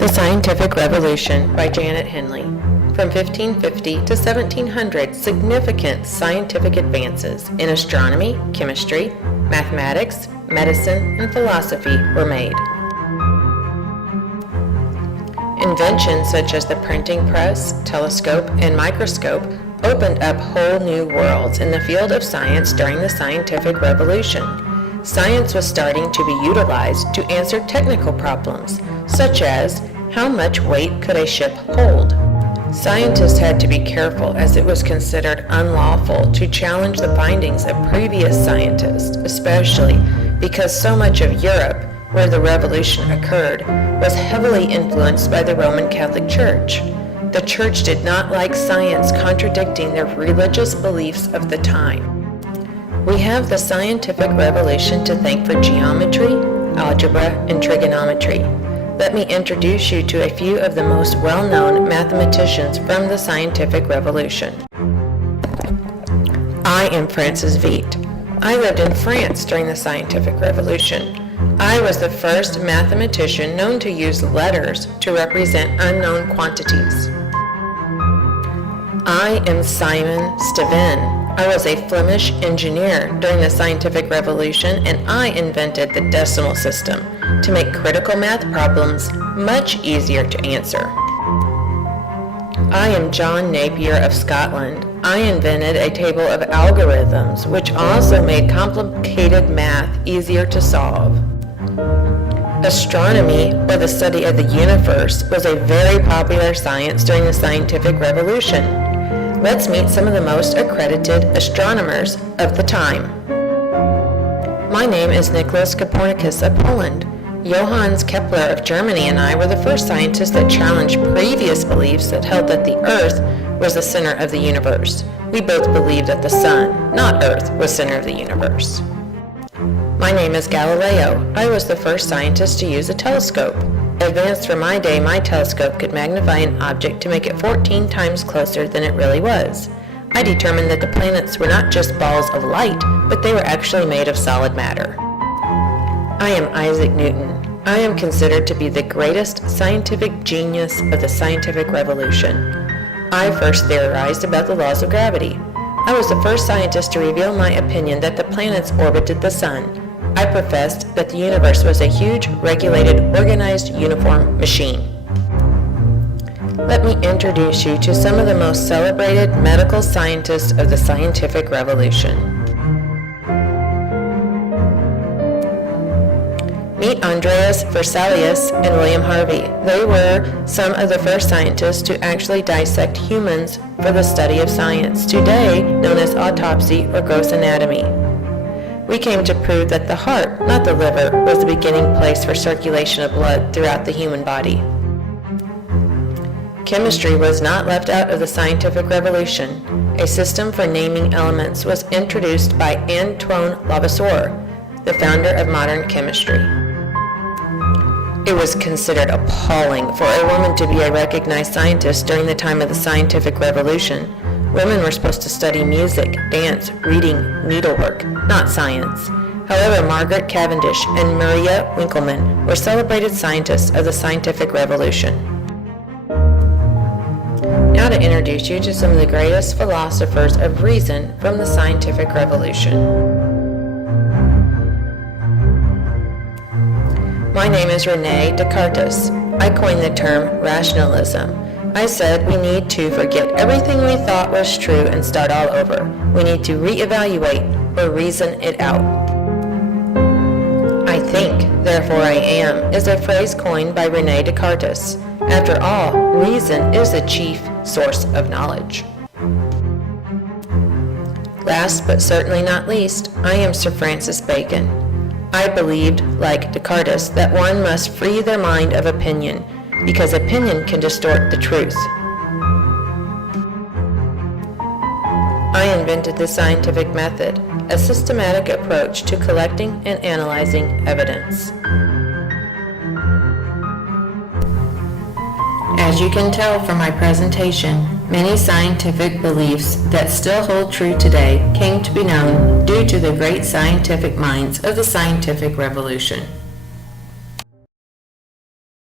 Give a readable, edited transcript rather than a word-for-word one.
The Scientific Revolution by Janet Henley. From 1550 to 1700, significant scientific advances in astronomy, chemistry, mathematics, medicine, and philosophy were made. Inventions such as the printing press, telescope, and microscope opened up whole new worlds in the field of science during the Scientific Revolution. Science was starting to be utilized to answer technical problems, such as how much weight could a ship hold? Scientists had to be careful as it was considered unlawful to challenge the findings of previous scientists, especially because so much of Europe, where the revolution occurred, was heavily influenced by the Roman Catholic Church. The Church did not like science contradicting their religious beliefs of the time. We have the Scientific Revolution to thank for geometry, algebra, and trigonometry. Let me introduce you to a few of the most well-known mathematicians from the Scientific Revolution. I am Francis Viet. I lived in France during the Scientific Revolution. I was the first mathematician known to use letters to represent unknown quantities. I am Simon Stevin. I was a Flemish engineer during the Scientific Revolution, and I invented the decimal system to make critical math problems much easier to answer. I am John Napier of Scotland. I invented a table of algorithms, which also made complicated math easier to solve. Astronomy, or the study of the universe, was a very popular science during the Scientific Revolution. Let's meet some of the most accredited astronomers of the time. My name is Nicholas Copernicus of Poland. Johannes Kepler of Germany and I were the first scientists that challenged previous beliefs that held that the Earth was the center of the universe. We both believed that the Sun, not Earth, was center of the universe. My name is Galileo. I was the first scientist to use a telescope. Advanced for my day, my telescope could magnify an object to make it 14 times closer than it really was. I determined that the planets were not just balls of light, but they were actually made of solid matter. I am Isaac Newton. I am considered to be the greatest scientific genius of the Scientific Revolution. I first theorized about the laws of gravity. I was the first scientist to reveal my opinion that the planets orbited the sun. I professed that the universe was a huge, regulated, organized, uniform machine. Let me introduce you to some of the most celebrated medical scientists of the Scientific Revolution. Meet Andreas Vesalius and William Harvey. They were some of the first scientists to actually dissect humans for the study of science, today known as autopsy or gross anatomy. We came to prove that the heart, not the liver, was the beginning place for circulation of blood throughout the human body. Chemistry was not left out of the Scientific Revolution. A system for naming elements was introduced by Antoine Lavoisier, the founder of modern chemistry. It was considered appalling for a woman to be a recognized scientist during the time of the Scientific Revolution. Women were supposed to study music, dance, reading, needlework, not science. However, Margaret Cavendish and Maria Winkelmann were celebrated scientists of the Scientific Revolution. Now to introduce you to some of the greatest philosophers of reason from the Scientific Revolution. My name is René Descartes. I coined the term rationalism. I said we need to forget everything we thought was true and start all over. We need to reevaluate or reason it out. I think, therefore I am, is a phrase coined by René Descartes. After all, reason is the chief source of knowledge. Last but certainly not least, I am Sir Francis Bacon. I believed, like Descartes, that one must free their mind of opinion, because opinion can distort the truth. I invented the scientific method, a systematic approach to collecting and analyzing evidence. As you can tell from my presentation, many scientific beliefs that still hold true today came to be known due to the great scientific minds of the Scientific Revolution.